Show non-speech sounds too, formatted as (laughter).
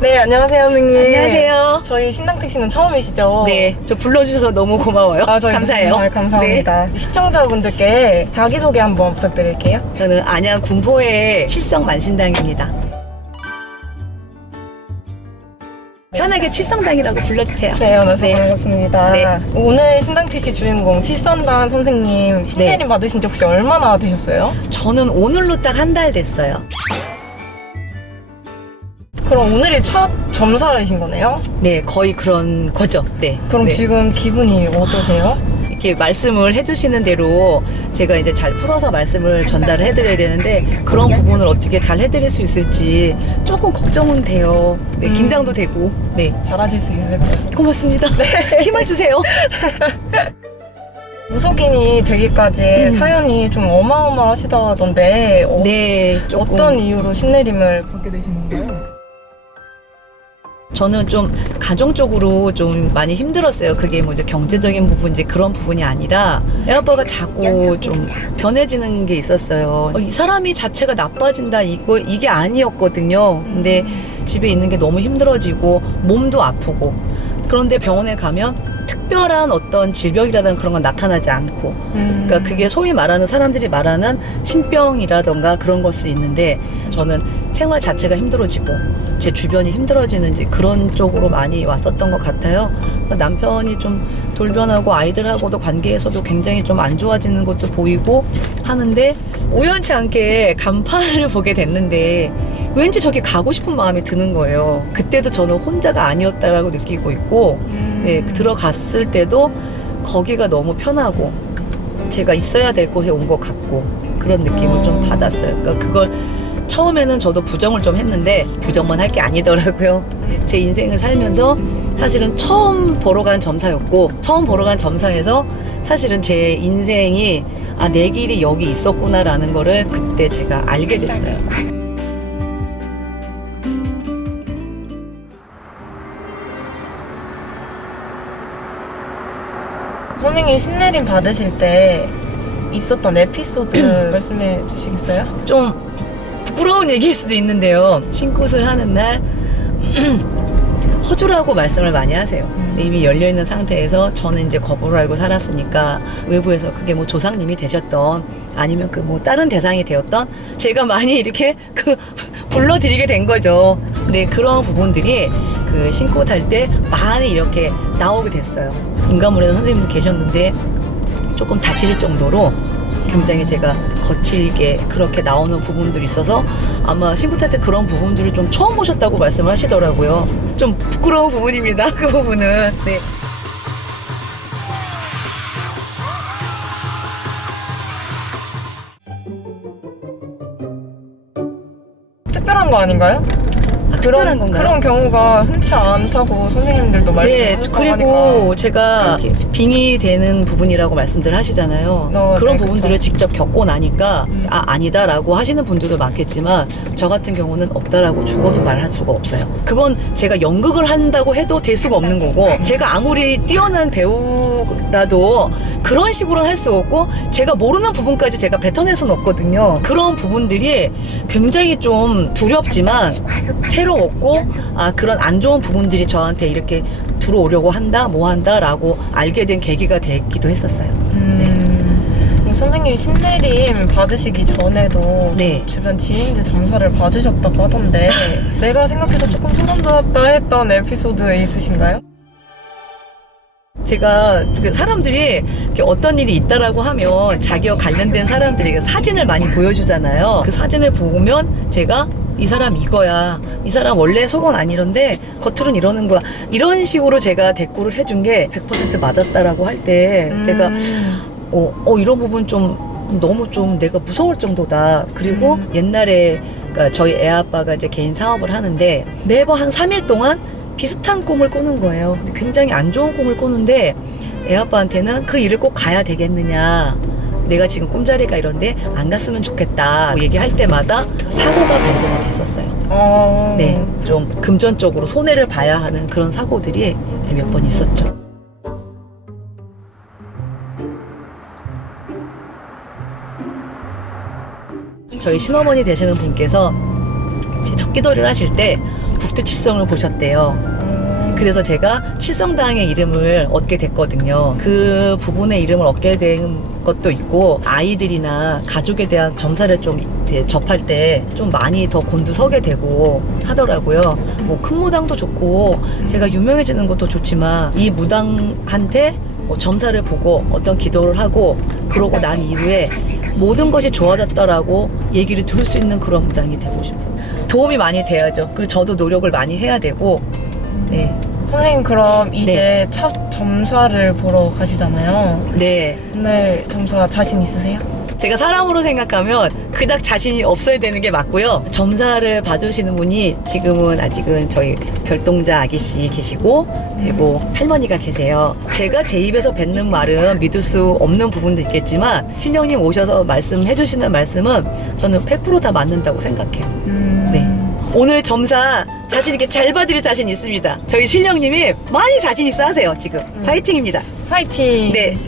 네, 안녕하세요, 선생님. 안녕하세요. 저희 신당 택시는 처음이시죠? 네, 저 불러주셔서 너무 고마워요. 아, 저희 감사해요. 정말 감사합니다. 네, 시청자분들께 자기소개 한번 부탁드릴게요. 저는 안양 군포의 칠성 만신당입니다. 편하게 칠성당이라고 불러주세요. 네, 안녕하세요. 네. 반갑습니다. 네. 오늘 신당 택시 주인공 칠선단 선생님 신내림 네. 받으신 지 혹시 얼마나 되셨어요? 저는 오늘로 딱 한 달 됐어요. 그럼 오늘이 첫 점사이신 거네요? 네, 거의 그런 거죠. 네. 그럼 네. 지금 기분이 어떠세요? 이렇게 말씀을 해주시는 대로 제가 이제 잘 풀어서 말씀을 전달을 해드려야 되는데 그런 부분을 어떻게 잘 해드릴 수 있을지 조금 걱정은 돼요. 네, 음. 긴장도 되고. 네. 잘하실 수 있을 것 같아요. 고맙습니다. (laughs) 힘을 주세요. (laughs) 무속인이 되기까지 음. 사연이 좀 어마어마하시다던데 어, 네. 조금. 어떤 이유로 신내림을 받게 되신 건가요? 저는 좀 가정적으로 좀 많이 힘들었어요. 그게 뭐 이제 경제적인 부분인지 그런 부분이 아니라 애 아빠가 자꾸 좀 변해지는 게 있었어요. 어, 이 사람이 자체가 나빠진다 이거 이게 아니었거든요. 근데 집에 있는 게 너무 힘들어지고 몸도 아프고 그런데 병원에 가면 특별한 어떤 질병이라든가 그런 건 나타나지 않고 음. 그러니까 그게 소위 말하는 사람들이 말하는 신병이라던가 그런 걸 수도 있는데 저는 생활 자체가 힘들어지고 제 주변이 힘들어지는지 그런 쪽으로 많이 왔었던 것 같아요. 그러니까 남편이 좀 돌변하고 아이들하고도 관계에서도 굉장히 좀 안 좋아지는 것도 보이고 하는데 우연치 않게 간판을 (laughs) 보게 됐는데 왠지 저기 가고 싶은 마음이 드는 거예요. 그때도 저는 혼자가 아니었다라고 느끼고 있고 음. 네, 들어갔을 때도 거기가 너무 편하고 제가 있어야 될 곳에 온 것 같고 그런 느낌을 좀 받았어요. 그러니까 그걸 처음에는 저도 부정을 좀 했는데 부정만 할 게 아니더라고요. 제 인생을 살면서 사실은 처음 보러 간 점사였고 처음 보러 간 점사에서 사실은 제 인생이 아, 내 길이 여기 있었구나라는 거를 그때 제가 알게 됐어요. 선생님 신내림 받으실 때 있었던 에피소드 (clears throat) 말씀해 주시겠어요? 좀 부끄러운 얘기일 수도 있는데요. 신굿을 하는 날 (clears throat) 허주라고 말씀을 많이 하세요. 근데 이미 열려 있는 상태에서 저는 이제 거부를 알고 살았으니까 외부에서 그게 뭐 조상님이 되셨던 아니면 그 뭐 다른 대상이 되었던 제가 많이 이렇게 그 (laughs) 불러드리게 된 거죠. 근데 그런 부분들이 그 신굿 할때 많이 이렇게 나오게 됐어요. 인간물에는 선생님도 계셨는데 조금 다치실 정도로 굉장히 제가 거칠게 그렇게 나오는 부분들이 있어서 아마 신부탈 때 그런 부분들을 좀 처음 보셨다고 말씀을 하시더라고요. 좀 부끄러운 부분입니다. (laughs) 그 부분은. 네. 특별한 거 아닌가요? 아, 특별한 건가요? 그런 경우가 흔치 않다고 선생님들도 네, 말씀하셨다고 그리고. 제가 빙의 되는 부분이라고 말씀들 하시잖아요. 어, 그런 네, 부분들을 그쵸. 직접 겪고 나니까 음. 아 아니다라고 하시는 분들도 많겠지만 저 같은 경우는 없다라고 죽어도 말할 수가 없어요. 그건 제가 연극을 한다고 해도 될 수가 없는 거고 제가 아무리 뛰어난 배우라도 그런 식으로는 할 수 없고 제가 모르는 부분까지 제가 뱉어낼 수는 없거든요. 그런 부분들이 굉장히 좀 두렵지만 새로웠고 아 그런 안 좋은 부분들이 저한테 이렇게 들어오려고 한다 뭐 한다라고 알게 된 계기가 되기도 했었어요. 음, 그럼 선생님 신내림 받으시기 전에도 네. 주변 지인들 점사를 받으셨다고 하던데 (laughs) 내가 생각해도 조금 소름 돋았다 했던 에피소드 있으신가요? 제가 그 사람들이 이렇게 어떤 일이 있다라고 하면 자기와 관련된 사람들이 그 사진을 많이 보여주잖아요. 그 사진을 보면 제가 이 사람 이거야. 이 사람 원래 속은 아니런데 겉으로는 이러는 거야. 이런 식으로 제가 대꾸를 해준 게 100% 맞았다라고 할 때 제가 음, 어, 어, 이런 부분 좀 너무 좀 내가 무서울 정도다. 그리고 음. 옛날에 그러니까 저희 애 아빠가 이제 개인 사업을 하는데 매번 한 3일 동안 비슷한 꿈을 꾸는 거예요. 근데 굉장히 안 좋은 꿈을 꾸는데 애 아빠한테는 그 일을 꼭 가야 되겠느냐. 내가 지금 꿈자리가 이런데 안 갔으면 좋겠다. 뭐 얘기할 때마다 사고가 발생이 됐었어요. 어, 네. 좀 금전적으로 손해를 봐야 하는 그런 사고들이 몇 번 있었죠. 저희 신어머니 되시는 분께서 제첫 기도를 하실 때 북두칠성을 보셨대요. 음, 그래서 제가 칠성당의 이름을 얻게 됐거든요. 그 부분의 이름을 얻게 된 것도 있고 아이들이나 가족에 대한 점사를 좀 접할 때 좀 많이 더 곤두서게 되고 하더라고요. 뭐 큰 무당도 좋고 제가 유명해지는 것도 좋지만 이 무당한테 뭐 점사를 보고 어떤 기도를 하고 그러고 난 이후에 모든 것이 좋아졌다라고 얘기를 들을 수 있는 그런 무당이 되고 싶어요. 도움이 많이 돼야죠. 그리고 저도 노력을 많이 해야 되고 네. 선생님 그럼 이제 첫 점사를 보러 가시잖아요. 네. 오늘 점사 자신 있으세요? 제가 사람으로 생각하면 그닥 자신이 없어야 되는 게 맞고요. 점사를 봐주시는 분이 지금은 아직은 저희 별동자 아기씨 계시고 그리고 할머니가 계세요. 제가 제 입에서 뱉는 말은 믿을 수 없는 부분도 있겠지만 신령님 오셔서 말씀해 주시는 말씀은 저는 100%다 맞는다고 생각해요. 음, 네. 오늘 점사 자신 있게 잘 봐드릴 자신 있습니다. 저희 신령님이 많이 자신 있어 하세요, 지금. 파이팅입니다. 화이팅! 네.